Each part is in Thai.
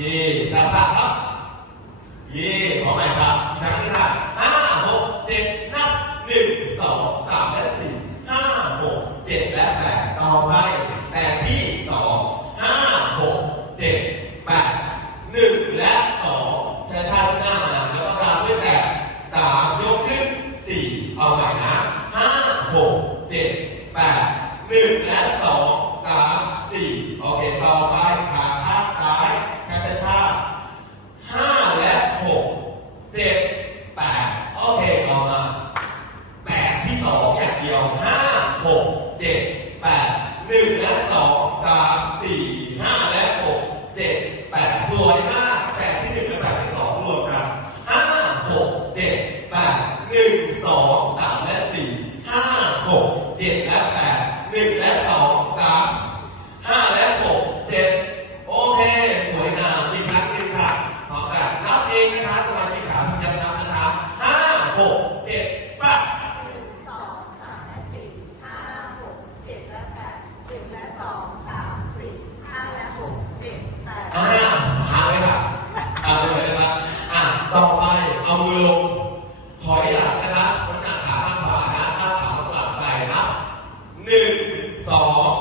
ดีจับปากครับดีขอใหม่ครับครั้งที่ห้าห้าหกเจ็ด แปดหนึ่งสองสามและสี่ห้าหกเจ็ดและแปดหนึ่งและสอง 早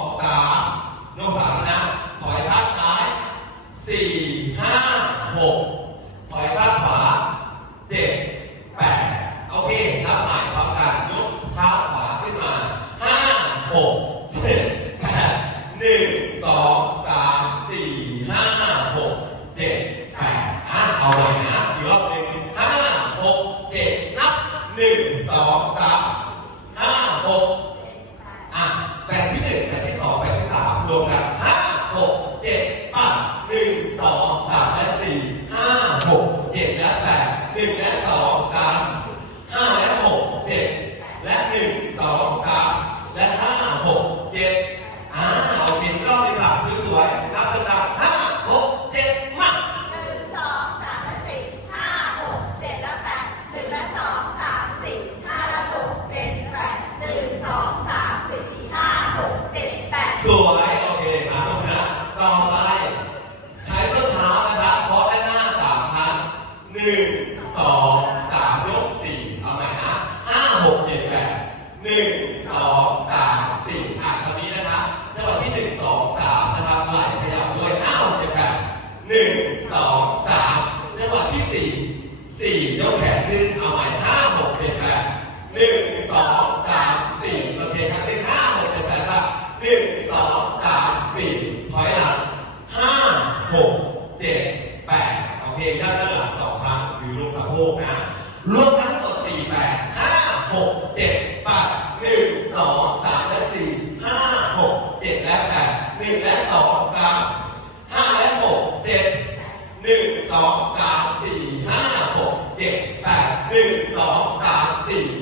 day โลกนะ รวมทั้งหมด4 8 5 6 7 8 1 2 3 และ 4 5 6 7 และ 8 1 และ 2 3 5 และ 6 7 1 2 3 4 5 6 7 8 1 2 3 4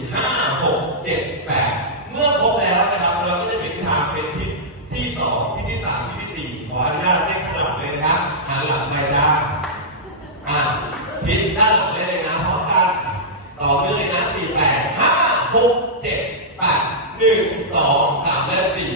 กเจ็ดแปดหนึ่งสองสามและสี่